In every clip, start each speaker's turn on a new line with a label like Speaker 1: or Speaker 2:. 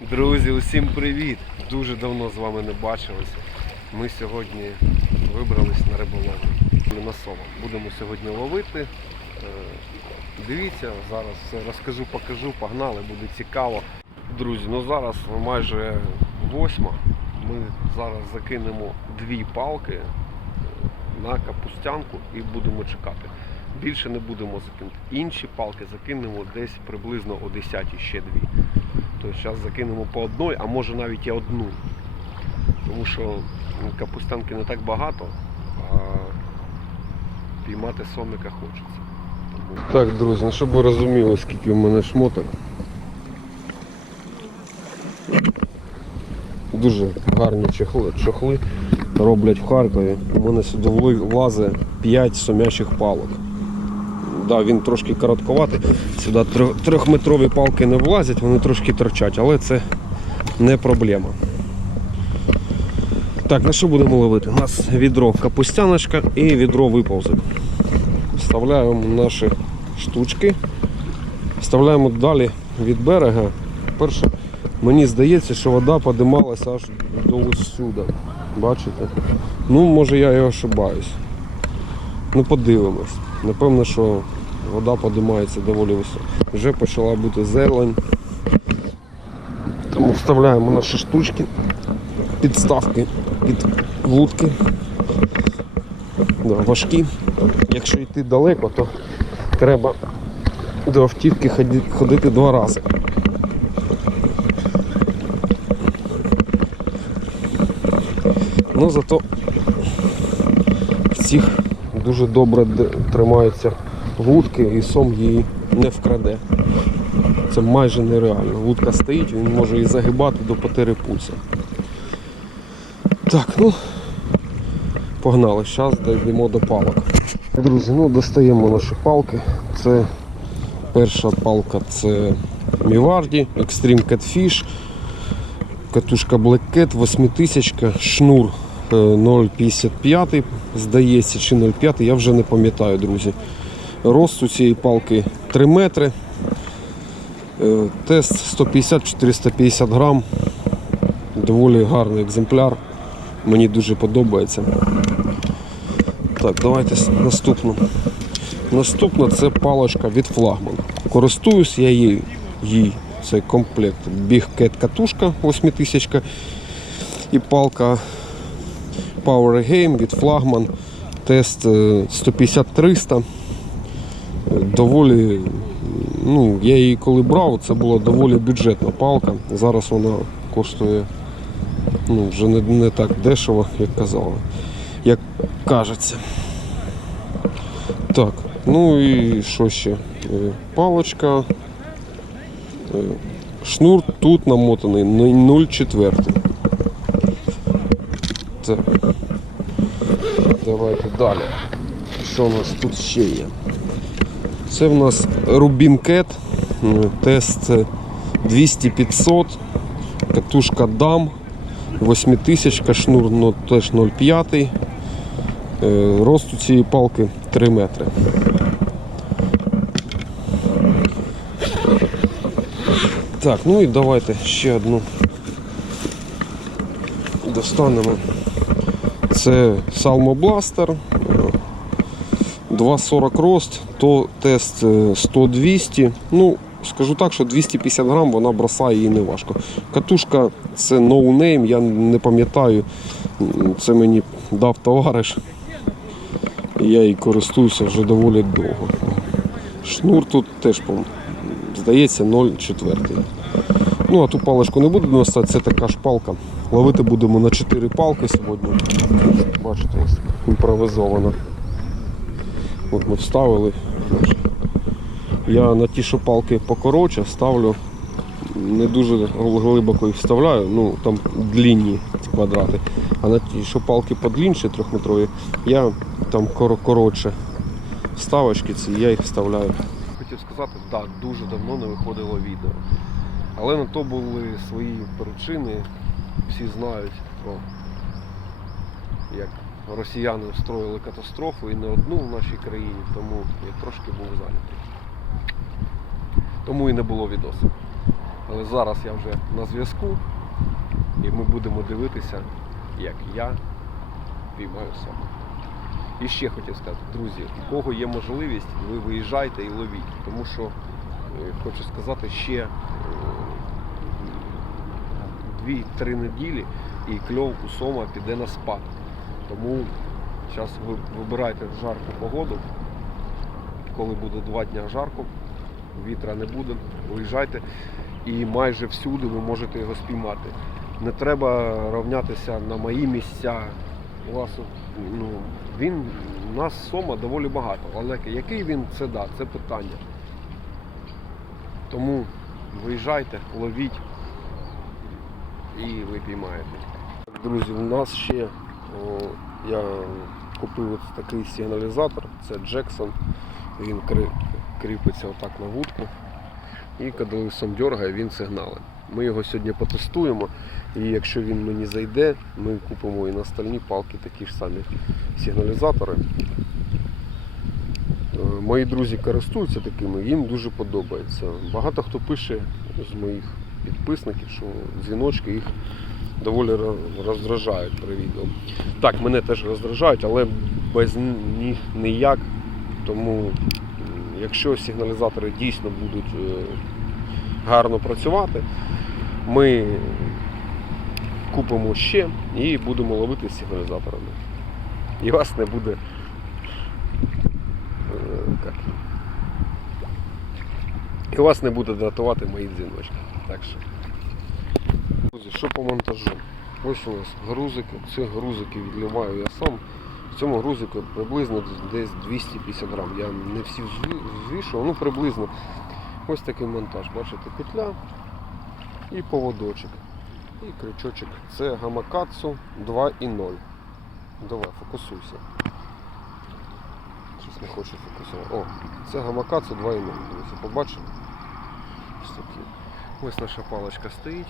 Speaker 1: Друзі, усім привіт! Дуже давно з вами не бачилися. Ми сьогодні вибрались на риболовлю Ліносова. Будемо сьогодні ловити. Е, Дивіться, зараз все розкажу, покажу, погнали, буде цікаво. Друзі, ну зараз майже восьма. Ми зараз закинемо дві палки е, на капустянку і будемо чекати. Більше не будемо закинути. Інші палки закинемо десь приблизно о 10 ще дві. Тобто зараз закинемо по одній, а може навіть і одну. Тому що м, капустянки не так багато, а піймати сомика хочеться. Так, друзі, ну щоб ви розуміли, скільки в мене шмоток. Дуже гарні чохли, чохли роблять в Харкові. У мене сюди влазить 5 сомячих палок. Да, він трошки коротковатий. Сюди трьохметрові палки не влазять, вони трошки торчать, але це не проблема. Так, на що будемо ловити? У нас відро капустяночка і відро виповзик. Вставляємо наші штучки. Вставляємо далі від берега. Перше, мені здається, що вода подималася аж до сюди. Бачите? Ну, може я і ошибаюсь. Ну, подивимось. Напевно, що вода подимається доволі високо. Вже почала бути зелень. Тому вставляємо наші штучки, підставки під вудки. Да, важкі. Якщо йти далеко, то треба до автівки ходити два рази. Ну зато в цих дуже добре тримаються вудки і сом її не вкраде. Це майже нереально. Вудка стоїть, він може її загибати до потери пульса. Так, ну погнали, зараз дійдемо до палок. Друзі, ну достаємо наші палки. Це перша палка це Міварді, Extreme Catfish, катушка Black Cat, 8000, шнур е, 0,55, здається, чи 0,5, я вже не пам'ятаю, друзі. Рост у цієї палки 3 метри. Е, Тест 150-450 грам. Доволі гарний екземпляр. Мені дуже подобається. Так, давайте наступну. Наступна це палочка від флагман. Користуюсь я їй. їй. Це комплект Big катушка 8000 і палка Power Game від флагман. Тест е, 150-300. Доволі, ну, я її коли брав, це була доволі бюджетна палка. Зараз вона коштує ну, вже не, не так дешево, як казала, як кажеться. Так, ну і що ще? Е, Палочка. Е, Шнур тут намотаний 0,4. Так. Давайте далі. Що у нас тут ще є? Це в нас Rubin Cat, тест 200-500, катушка DAM, 8000, шнур ну, теж 0,5. Е, Рост у цієї палки 3 метри. Так, ну і давайте ще одну достанемо. Це е, 2,40 рост, то тест е, 100-200. Ну, скажу так, що 250 грам вона бросає її не важко. Катушка це no name, я не пам'ятаю. Це мені дав товариш. Я її користуюся вже доволі довго. Шнур тут теж, здається, 0,4. Ну, а ту паличку не буду носити, це така ж палка. Ловити будемо на 4 палки сьогодні. Бачите, імпровизовано. От ми вставили. Я на ті, що палки покоротше, ставлю не дуже глибоко їх вставляю, ну там длінні ці квадрати. А на ті, що палки подлінші, трьохметрові, я там коро- коротше вставочки ці, я їх вставляю. Хотів сказати, так, дуже давно не виходило відео. Але на то були свої причини. Всі знають про як росіяни встроїли катастрофу і не одну в нашій країні, тому я трошки був зайнятий. Тому і не було відосу. Але зараз я вже на зв'язку і ми будемо дивитися, як я піймаю саме. І ще хотів сказати, друзі, у кого є можливість, ви виїжджайте і ловіть. Тому що е, хочу сказати, ще е, дві-три неділі і кльов у сома піде на спад. Тому зараз ви вибирайте жарку погоду. Коли буде два дня жарко, вітра не буде, виїжджайте і майже всюди ви можете його спіймати. Не треба рівнятися на мої місця. У вас ну, він у нас сома доволі багато, але який він це да, це питання. Тому виїжджайте, ловіть і ви піймаєте. Друзі, у нас ще я купив ось такий сигналізатор, це Джексон. Він кріпиться отак на вудку. І коли сам дергає, він сигналить. Ми його сьогодні потестуємо. І якщо він мені зайде, ми купимо і на стальні палки такі ж самі сигналізатори. Е, Мої друзі користуються такими, їм дуже подобається. Багато хто пише з моїх підписників, що дзвіночки їх доволі роздражають при відео. Так, мене теж роздражають, але без них ніяк. Тому якщо сигналізатори дійсно будуть е, гарно працювати, ми купимо ще і будемо ловити сигналізаторами. І вас не буде. е? І вас не буде дратувати мої дзвіночки. Так що. Друзі, що по монтажу? Ось у нас грузики. Ці грузики відливаю я сам. В цьому грузику приблизно десь 250 грам. Я не всі взвішував, ну приблизно ось такий монтаж. Бачите, петля і поводочок. І крючочок. Це гамакацу 2.0. Давай, фокусуйся. Щось не хочу фокусувати. О, це гамакацу 2.0. Дивіться, побачили? Ось такі. Ось наша паличка стоїть.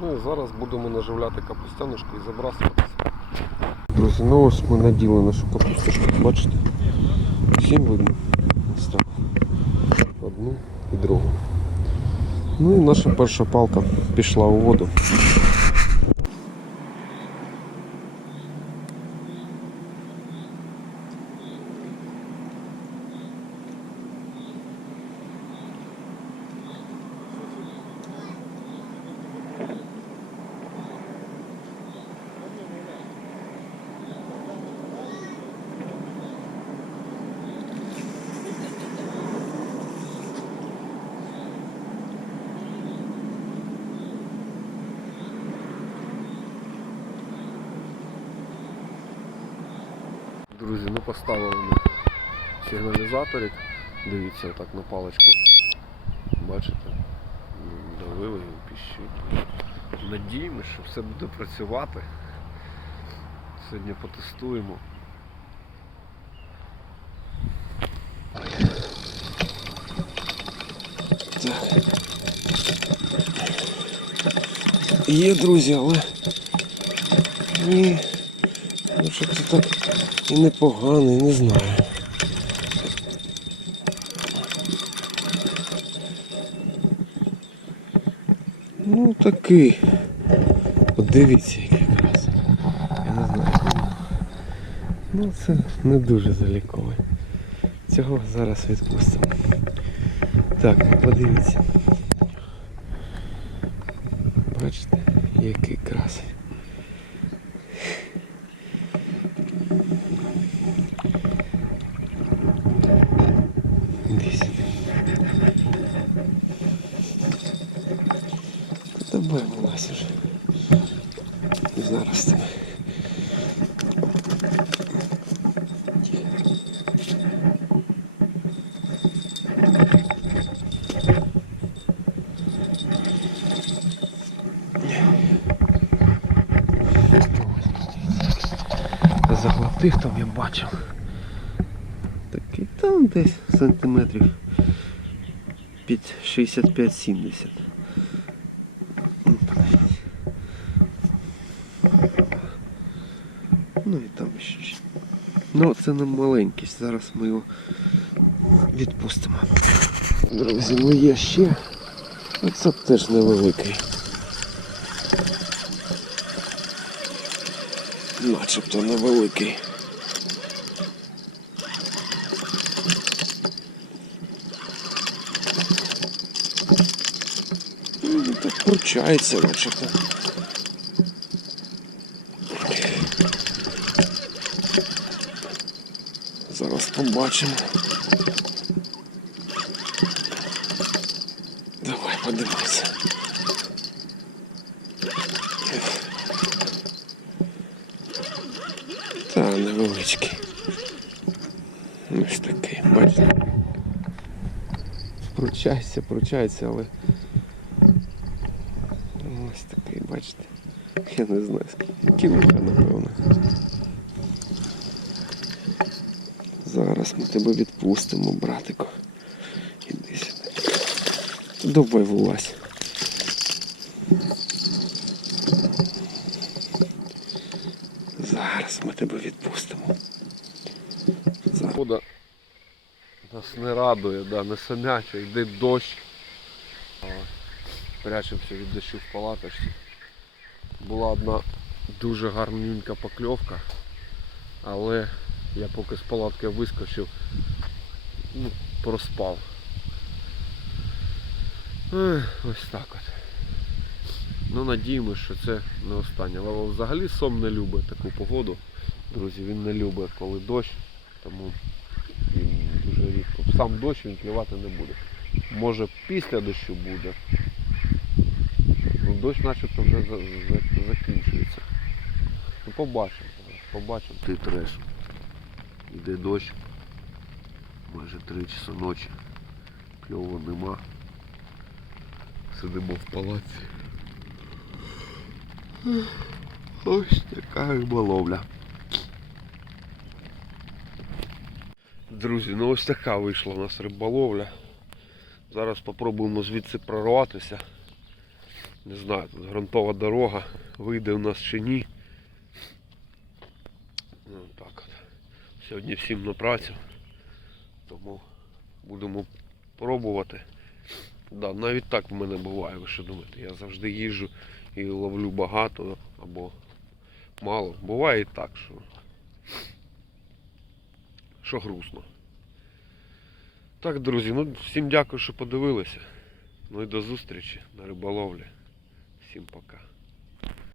Speaker 1: Ну і зараз будемо наживляти капустяночку і забрасуватися. Друзі, ну ось ми наділи нашу капусточку, бачите? Всім видно. Ось так. Одну і другу. Ну і наша перша палка пішла у воду. Поставили сигналізаторик. Дивіться отак на паличку. Бачите? М, Давили і піщить. Надіємося, що все буде працювати. Сьогодні потестуємо. Є, друзі, але ні. Це так і непоганий, не знаю. Ну такий. Подивіться, який якраз. Я не знаю. Ну це не дуже заліковий. Цього зараз відпустимо. Так, подивіться. Бачите, який красивий. Десь. Та вилазь уже. Зараз тебе. Заглотив там я бачив. Такий там десь сантиметрів під 65-70. Ну, подивіться. Ну і там ще. Ну це не маленький. Зараз ми його відпустимо. Друзі, ну є ще. А Це теж невеликий. Начебто невеликий. Ну, Так кручається начебто. Зараз побачимо. Давай подивимося. Та невеличкий. Ось такий, бачите. Пручайся, пручайся, але. Ось такий, бачите. Я не знаю, скільки. Кілуха, напевно. Зараз ми тебе відпустимо, братику. Іди сюди. Давай вилазь. Зараз ми тебе відпустимо. Погода нас не радує, да, не самяча, йде дощ. Прячемося від дощу в палаточці. Була одна дуже гарненька покльовка, але я поки з палатки вискочив, ну, проспав. Ось так от. Ну, надіємося, що це не останнє. Лева взагалі сом не любить таку погоду. Друзі, він не любить, коли дощ, тому він дуже рідко. Сам дощ він клювати не буде. Може після дощу буде. Ну, дощ начебто вже за- за- закінчується. Ну побачимо, побачимо. Ти треш. Йде дощ. Майже 3 часа ночі. Кльову нема. Сидимо в палаці. Ось така риболовля. Друзі, ну ось така вийшла у нас риболовля. Зараз спробуємо звідси прорватися. Не знаю, тут ґрунтова дорога, вийде у нас чи ні. Ну, так от. Сьогодні всім на працю. Тому будемо пробувати. Да, навіть так в мене буває, ви що думаєте. Я завжди їжджу і ловлю багато або мало. Буває і так, що, що грустно. Так, друзі, ну всім дякую, що подивилися. Ну і до зустрічі на риболовлі. Всім пока.